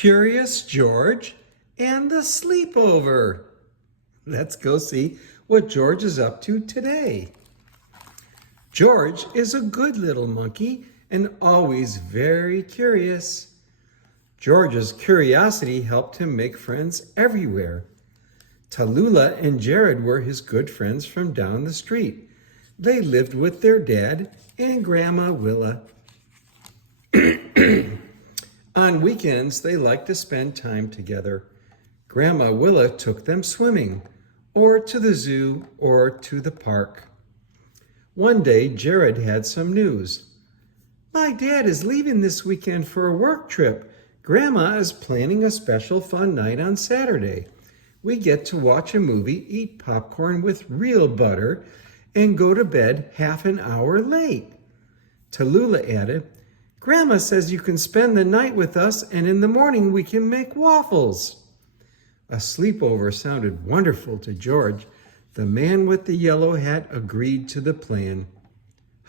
Curious George and the Sleepover. Let's go see what George is up to today. George is a good little monkey and always very curious. George's curiosity helped him make friends everywhere. Tallulah and Jared were his good friends from down the street. They lived with their dad and Grandma Willa. On weekends, they liked to spend time together. Grandma Willa took them swimming, or to the zoo, or to the park. One day, Jared had some news. My dad is leaving this weekend for a work trip. Grandma is planning a special fun night on Saturday. We get to watch a movie, eat popcorn with real butter, and go to bed half an hour late. Tallulah added, Grandma says you can spend the night with us and in the morning we can make waffles. A sleepover sounded wonderful to George. The man with the yellow hat agreed to the plan.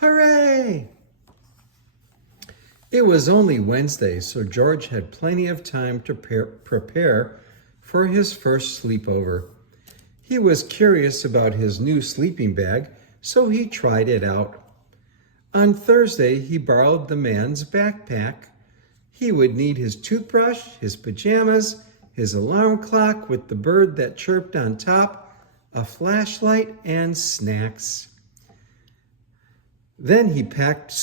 Hooray! It was only Wednesday, so George had plenty of time to prepare for his first sleepover. He was curious about his new sleeping bag, so he tried it out. On Thursday, he borrowed the man's backpack. He would need his toothbrush, his pajamas, his alarm clock with the bird that chirped on top, a flashlight, and snacks. Then he packed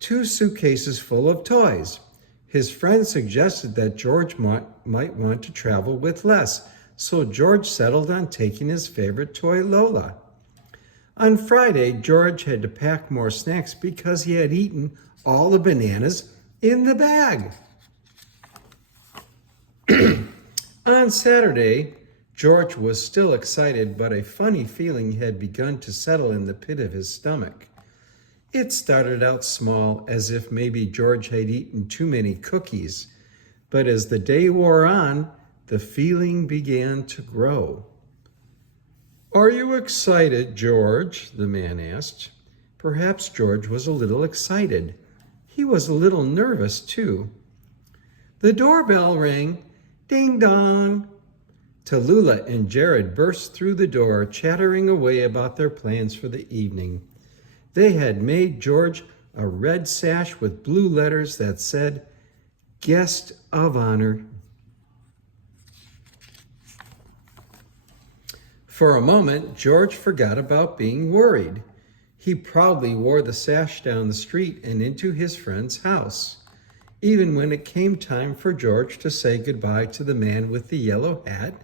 two suitcases full of toys. His friend suggested that George might want to travel with less, so George settled on taking his favorite toy, Lola. On Friday, George had to pack more snacks because he had eaten all the bananas in the bag. On Saturday, George was still excited, but a funny feeling had begun to settle in the pit of his stomach. It started out small, as if maybe George had eaten too many cookies, but as the day wore on, the feeling began to grow. Are you excited, George? The man asked. Perhaps George was a little excited. He was a little nervous, too. The doorbell rang. Ding dong. Tallulah and Jared burst through the door, chattering away about their plans for the evening. They had made George a red sash with blue letters that said, Guest of Honor. For a moment, George forgot about being worried. He proudly wore the sash down the street and into his friend's house. Even when it came time for George to say goodbye to the man with the yellow hat,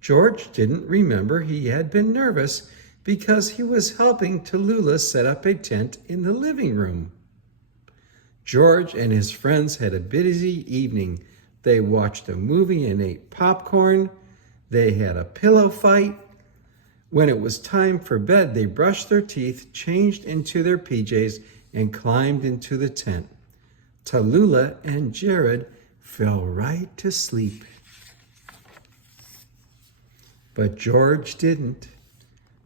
George didn't remember he had been nervous because he was helping Tallulah set up a tent in the living room. George and his friends had a busy evening. They watched a movie and ate popcorn. They had a pillow fight. When it was time for bed, they brushed their teeth, changed into their PJs, and climbed into the tent. Tallulah and Jared fell right to sleep. But George didn't.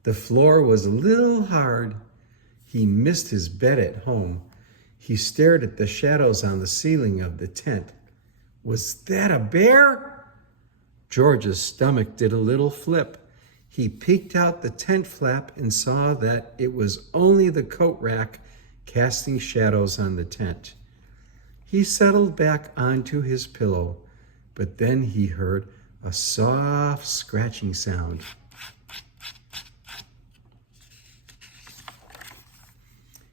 The floor was a little hard. He missed his bed at home. He stared at the shadows on the ceiling of the tent. Was that a bear? George's stomach did a little flip. He peeked out the tent flap and saw that it was only the coat rack casting shadows on the tent. He settled back onto his pillow, but then he heard a soft scratching sound.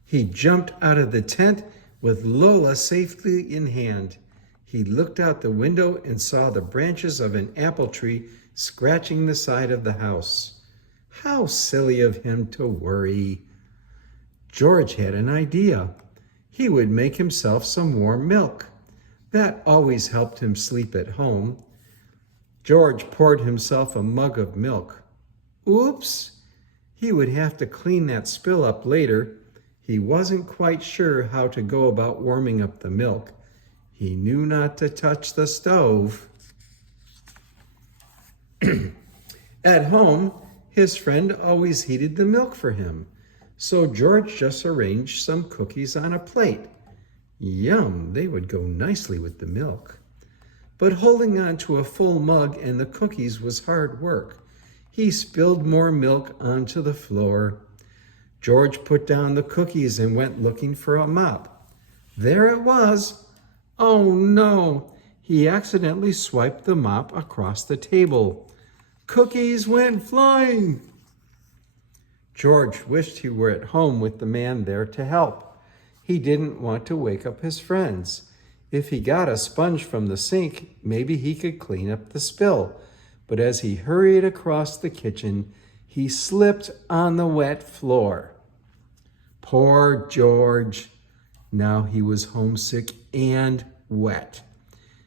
He jumped out of the tent with Lola safely in hand. He looked out the window and saw the branches of an apple tree scratching the side of the house. How silly of him to worry. George had an idea. He would make himself some warm milk. That always helped him sleep at home. George poured himself a mug of milk. Oops! He would have to clean that spill up later. He wasn't quite sure how to go about warming up the milk. He knew not to touch the stove. At home, his friend always heated the milk for him, so George just arranged some cookies on a plate. Yum, they would go nicely with the milk. but holding on to a full mug and the cookies was hard work. He spilled more milk onto the floor. George put down the cookies and went looking for a mop. There it was. Oh no! He accidentally swiped the mop across the table. Cookies went flying. George wished he were at home with the man there to help. He didn't want to wake up his friends. If he got a sponge from the sink, maybe he could clean up the spill. But as he hurried across the kitchen, he slipped on the wet floor. Poor George. Now he was homesick and wet.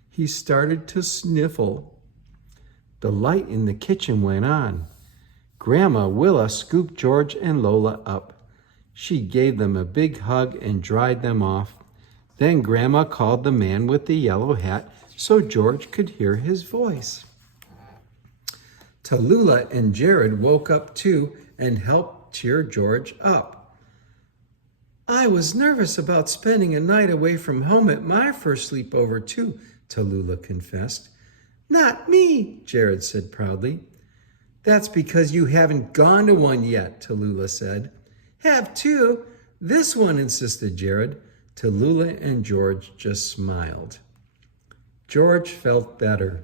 He started to sniffle. The light in the kitchen went on. Grandma Willa scooped George and Lola up. She gave them a big hug and dried them off. Then Grandma called the man with the yellow hat so George could hear his voice. Tallulah and Jared woke up too and helped cheer George up. I was nervous about spending a night away from home at my first sleepover too, Tallulah confessed. Not me, Jared said proudly. That's because you haven't gone to one yet, Tallulah said. Have to. This one, insisted Jared. Tallulah and George just smiled. George felt better.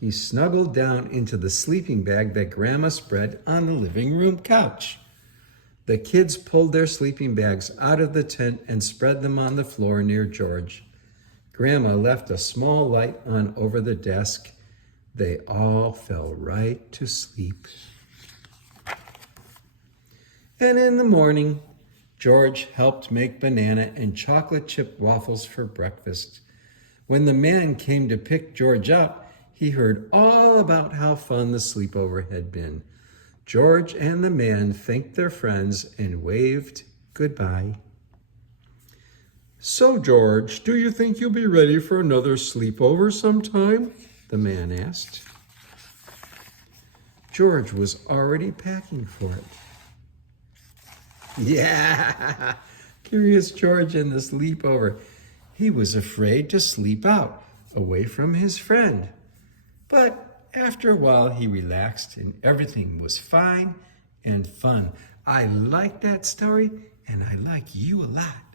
He snuggled down into the sleeping bag that Grandma spread on the living room couch. The kids pulled their sleeping bags out of the tent and spread them on the floor near George. Grandma left a small light on over the desk. They all fell right to sleep. And in the morning, George helped make banana and chocolate chip waffles for breakfast. When the man came to pick George up, he heard all about how fun the sleepover had been. George and the man thanked their friends and waved goodbye. So, George, do you think you'll be ready for another sleepover sometime? The man asked. George was already packing for it. Yeah, curious George and the sleepover. He was afraid to sleep out, away from his friend. But after a while, he relaxed and everything was fine and fun. I like that story, and I like you a lot.